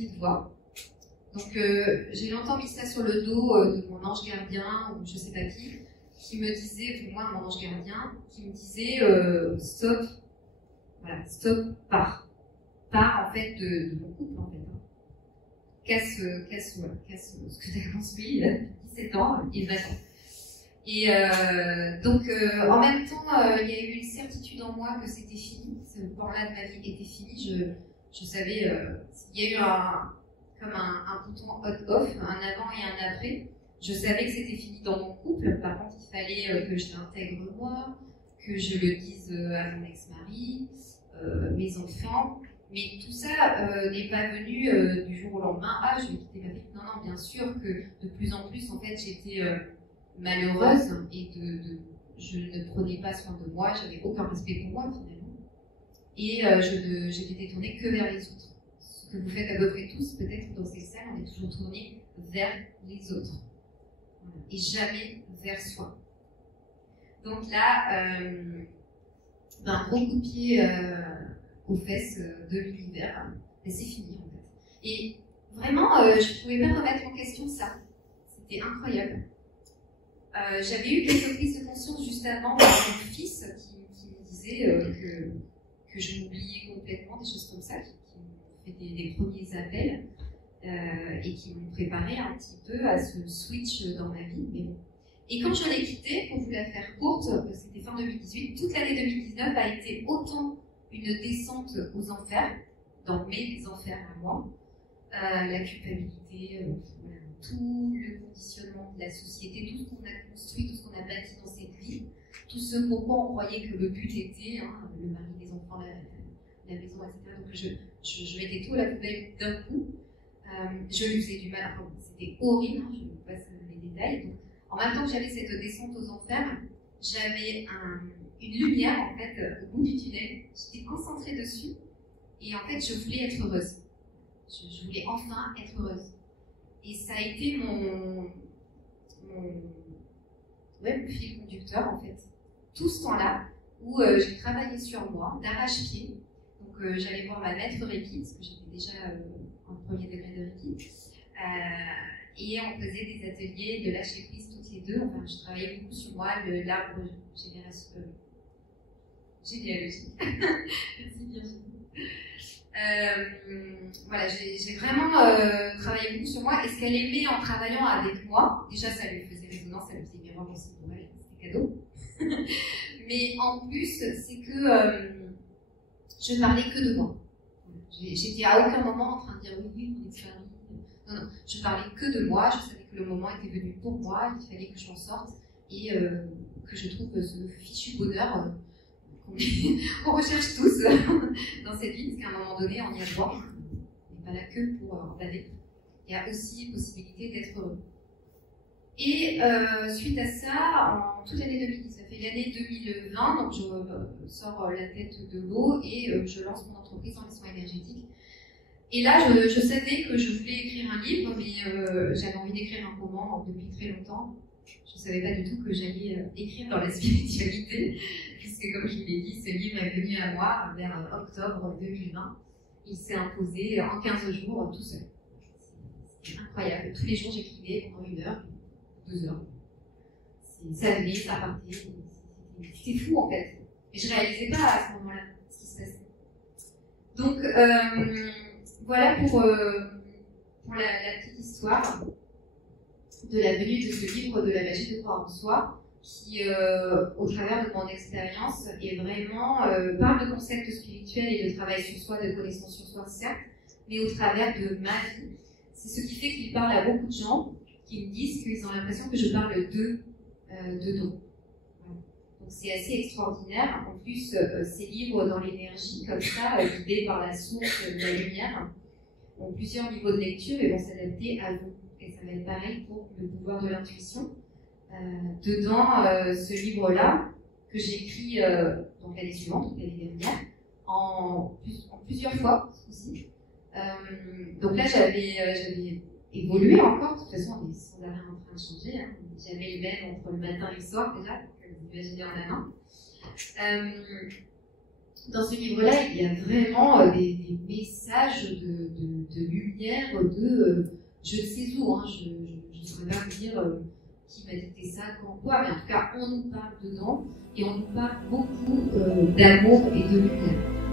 petite voix. Donc j'ai longtemps mis ça sur le dos de mon ange gardien, ou je sais pas qui me disait, pour moi mon ange gardien, qui me disait stop, voilà, stop, pars en fait de mon couple en fait. Hein. Casse ce que tu as construit depuis 17 ans et 20 ans. Et donc en même temps, il y a eu une certitude en moi que c'était fini, ce pan-là de ma vie était fini. Je savais, il y a eu comme un bouton on-off, un avant et un après. Je savais que c'était fini dans mon couple. Par contre, il fallait que je l'intègre moi, que je le dise à mon ex-mari, mes enfants. Mais tout ça n'est pas venu du jour au lendemain. Ah, je vais quitter ma vie. Non, non, bien sûr que de plus en plus, en fait, j'étais malheureuse et je ne prenais pas soin de moi. J'avais aucun respect pour moi finalement. Et je n'étais tournée que vers les autres. Ce que vous faites à peu près tous, peut-être dans ces salles, on est toujours tourné vers les autres. Et jamais vers soi. Donc là, un gros coup de pied aux fesses de l'univers, et c'est fini en fait. Et vraiment, je ne pouvais pas remettre en question ça. C'était incroyable. J'avais eu quelques prises de conscience juste avant de mon fils qui me disait que je m'oubliais complètement, des choses comme ça, qui m'ont fait des premiers appels. Et qui m'ont préparé un petit peu à ce switch dans ma vie. Mais bon. Et quand je l'ai quitté, pour vous la faire courte, c'était fin 2018, toute l'année 2019 a été autant une descente aux enfers, dans mes enfers à moi, la culpabilité, voilà, tout le conditionnement de la société, tout ce qu'on a construit, tout ce qu'on a bâti dans cette vie, tout ce pourquoi on croyait que le but était, hein, le mari, les enfants, la maison, etc. Donc je mettais tout à la poubelle d'un coup. Je lui faisais du mal, enfin, c'était horrible, hein, je vous passe les détails. Donc, en même temps que j'avais cette descente aux enfers, j'avais une lumière en fait au bout du tunnel. J'étais concentrée dessus et en fait je voulais être heureuse. Je voulais enfin être heureuse. Et ça a été mon fil conducteur en fait. Tout ce temps-là où j'ai travaillé sur moi d'arrache-pied. Donc j'allais voir ma maître Reiki, parce que j'étais déjà en premier degré de Reiki. Et on faisait des ateliers de lâcher prise toutes les deux. Enfin, je travaillais beaucoup sur moi, l'arbre généalogique. Merci Virginie. Voilà, j'ai vraiment travaillé beaucoup sur moi. Et ce qu'elle aimait en travaillant avec moi, déjà ça lui faisait résonance, ça lui faisait miroir aussi pour elle, c'était cadeau. Mais en plus, c'est que je ne parlais que de moi. J'étais à aucun moment en train de dire oui, mon ex-mari. Non, je parlais que de moi, je savais que le moment était venu pour moi, il fallait que je m'en sorte et que je trouve ce fichu bonheur qu'on recherche tous dans cette vie, parce qu'à un moment donné, on y a droit. On n'est pas là que pour en baver. Il y a aussi possibilité d'être heureux. Et suite à ça, en toute l'année 2019 et l'année 2020, donc je sors la tête de l'eau et je lance mon entreprise en soins énergétiques. Et là, je savais que je voulais écrire un livre, mais j'avais envie d'écrire un roman depuis très longtemps. Je ne savais pas du tout que j'allais écrire dans la spiritualité, puisque comme je vous l'ai dit, ce livre est venu à moi vers octobre 2020. Il s'est imposé en 15 jours tout seul. C'est incroyable. Tous les jours, j'écrivais pendant 1 heure, 2 heures. Ça venait, ça partait. C'était fou en fait. Mais je ne réalisais pas à ce moment-là ce qui se passait. Donc, voilà pour la petite histoire de la venue de ce livre de la magie de croire en soi, qui, au travers de mon expérience, est vraiment parle de concepts spirituels et de travail sur soi, de connaissance sur soi, certes, mais au travers de ma vie. C'est ce qui fait qu'il parle à beaucoup de gens qui me disent qu'ils ont l'impression que je parle d'eux, de nous. Donc c'est assez extraordinaire. En plus, ces livres dans l'énergie, comme ça, guidés par la source de la lumière, ont plusieurs niveaux de lecture et vont s'adapter à vous. Et ça va être pareil pour le pouvoir de l'intuition. Dedans, ce livre-là, que j'ai écrit donc l'année suivante, donc l'année dernière, en plusieurs fois aussi. Donc là, j'avais évolué encore. De toute façon, on est sans arrêt en train de changer. Hein. On n'est jamais le même entre le matin et le soir déjà, donc vous imaginez en un an. dans ce livre-là, il y a vraiment des messages de lumière, je ne sais où, hein, je ne saurais pas vous dire qui m'a dicté ça, quand, quoi, mais en tout cas, on nous parle dedans, et on nous parle beaucoup d'amour et de lumière.